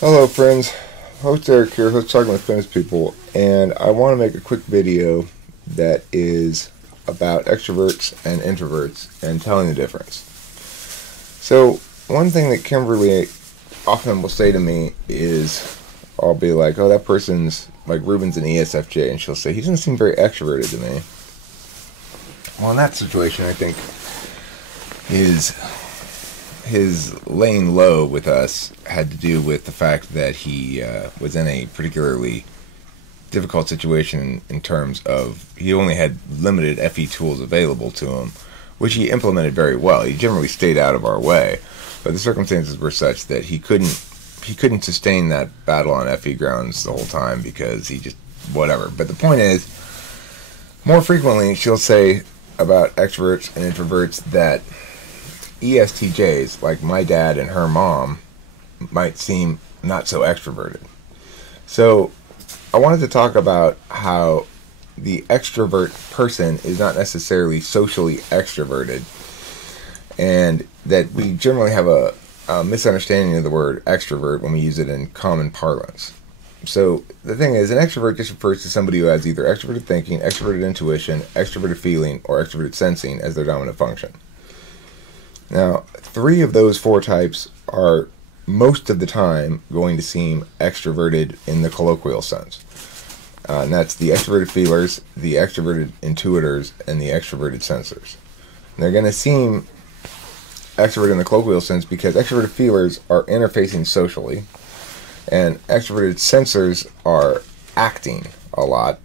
Hello, friends. Host Eric here, host Talking with Famous People, and I want to make a quick video that is about extroverts and introverts and telling the difference. So, one thing that Kimberly often will say to me is, I'll be like, oh, that person's like Ruben's an ESFJ, and she'll say, he doesn't seem very extroverted to me. Well, in that situation, I think his laying low with us had to do with the fact that he was in a particularly difficult situation in terms of he only had limited FE tools available to him, which he implemented very well. He generally stayed out of our way, but the circumstances were such that he couldn't sustain that battle on FE grounds the whole time because he just whatever. But the point is, more frequently she'll say about extroverts and introverts that ESTJs, like my dad and her mom, might seem not so extroverted. So I wanted to talk about how the extrovert person is not necessarily socially extroverted, and that we generally have a misunderstanding of the word extrovert when we use it in common parlance. So the thing is, an extrovert just refers to somebody who has either extroverted thinking, extroverted intuition, extroverted feeling, or extroverted sensing as their dominant function. Now, 3 of those 4 types are most of the time going to seem extroverted in the colloquial sense. And that's the extroverted feelers, the extroverted intuitors, and the extroverted sensors. And they're going to seem extroverted in the colloquial sense because extroverted feelers are interfacing socially, and extroverted sensors are acting a lot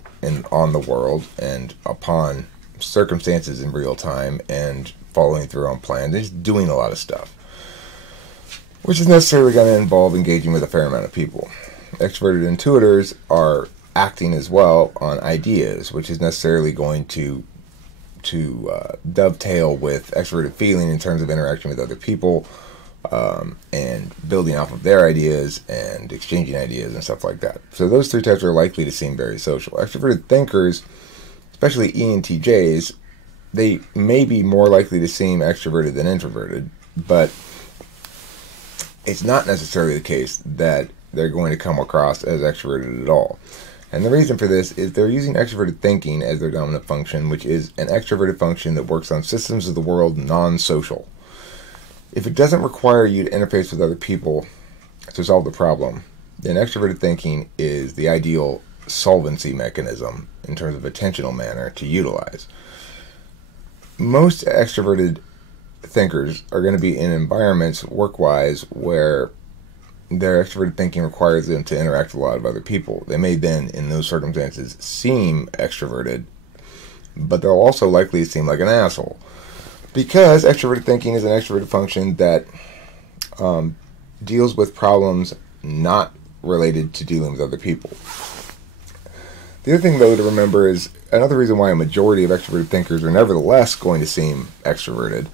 on the world and upon circumstances in real time and following through on plans. They're just doing a lot of stuff, which is necessarily going to involve engaging with a fair amount of people. Extroverted intuitors are acting as well on ideas, which is necessarily going to dovetail with extroverted feeling in terms of interaction with other people, and building off of their ideas and exchanging ideas and stuff like that. So those 3 types are likely to seem very social. Extroverted thinkers, especially ENTJs, they may be more likely to seem extroverted than introverted, but it's not necessarily the case that they're going to come across as extroverted at all. And the reason for this is they're using extroverted thinking as their dominant function, which is an extroverted function that works on systems of the world non-social. If it doesn't require you to interface with other people to solve the problem, then extroverted thinking is the ideal solvency mechanism in terms of attentional manner to utilize. Most extroverted thinkers are going to be in environments, work-wise, where their extroverted thinking requires them to interact with a lot of other people. They may then, in those circumstances, seem extroverted, but they'll also likely seem like an asshole. Because extroverted thinking is an extroverted function that deals with problems not related to dealing with other people. The other thing, though, to remember is another reason why a majority of extroverted thinkers are nevertheless going to seem extroverted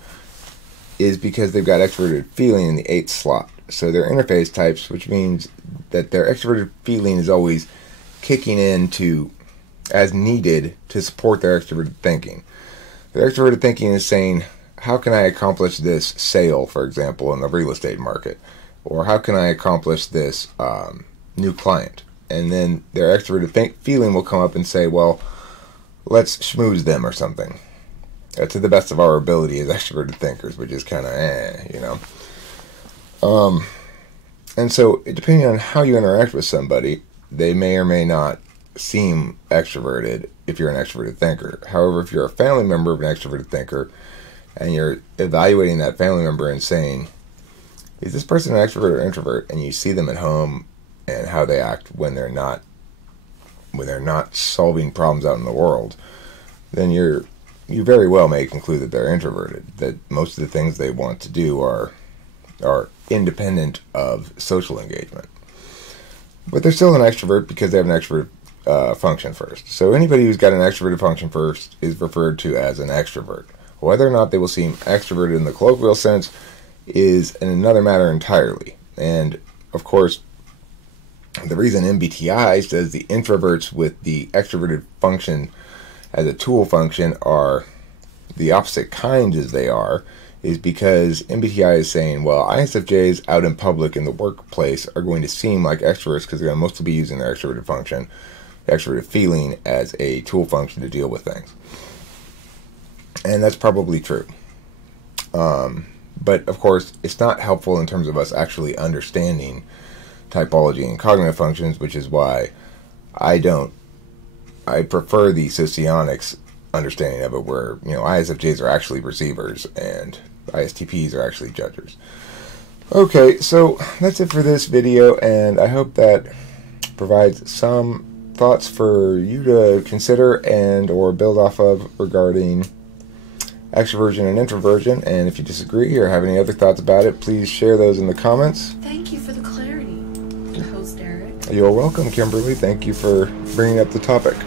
is because they've got extroverted feeling in the 8th slot. So they're interface types, which means that their extroverted feeling is always kicking in as needed to support their extroverted thinking. Their extroverted thinking is saying, how can I accomplish this sale, for example, in the real estate market? Or how can I accomplish this new client? And then their extroverted feeling will come up and say, well, let's schmooze them or something. To the best of our ability as extroverted thinkers, which is kind of and so, depending on how you interact with somebody, they may or may not seem extroverted if you're an extroverted thinker. However, if you're a family member of an extroverted thinker, and you're evaluating that family member and saying, is this person an extrovert or introvert? And you see them at home and how they act when they're not solving problems out in the world, then you very well may conclude that they're introverted, that most of the things they want to do are independent of social engagement. But they're still an extrovert because they have an extrovert function first. So anybody who's got an extroverted function first is referred to as an extrovert. Whether or not they will seem extroverted in the colloquial sense is another matter entirely. And, of course, the reason MBTI says the introverts with the extroverted function as a tool function are the opposite kind as they are is because MBTI is saying, well, ISFJs out in public in the workplace are going to seem like extroverts because they're going to mostly be using their extroverted function, extroverted feeling, as a tool function to deal with things. And that's probably true. But, of course, it's not helpful in terms of us actually understanding typology and cognitive functions, which is why I prefer the socionics understanding of it, where, ISFJs are actually receivers and ISTPs are actually judgers. Okay, so that's it for this video, and I hope that provides some thoughts for you to consider and or build off of regarding extroversion and introversion. And if you disagree or have any other thoughts about it, please share those in the comments. Thank you for the clarity, host Eric. You're welcome, Kimberly. Thank you for bringing up the topic.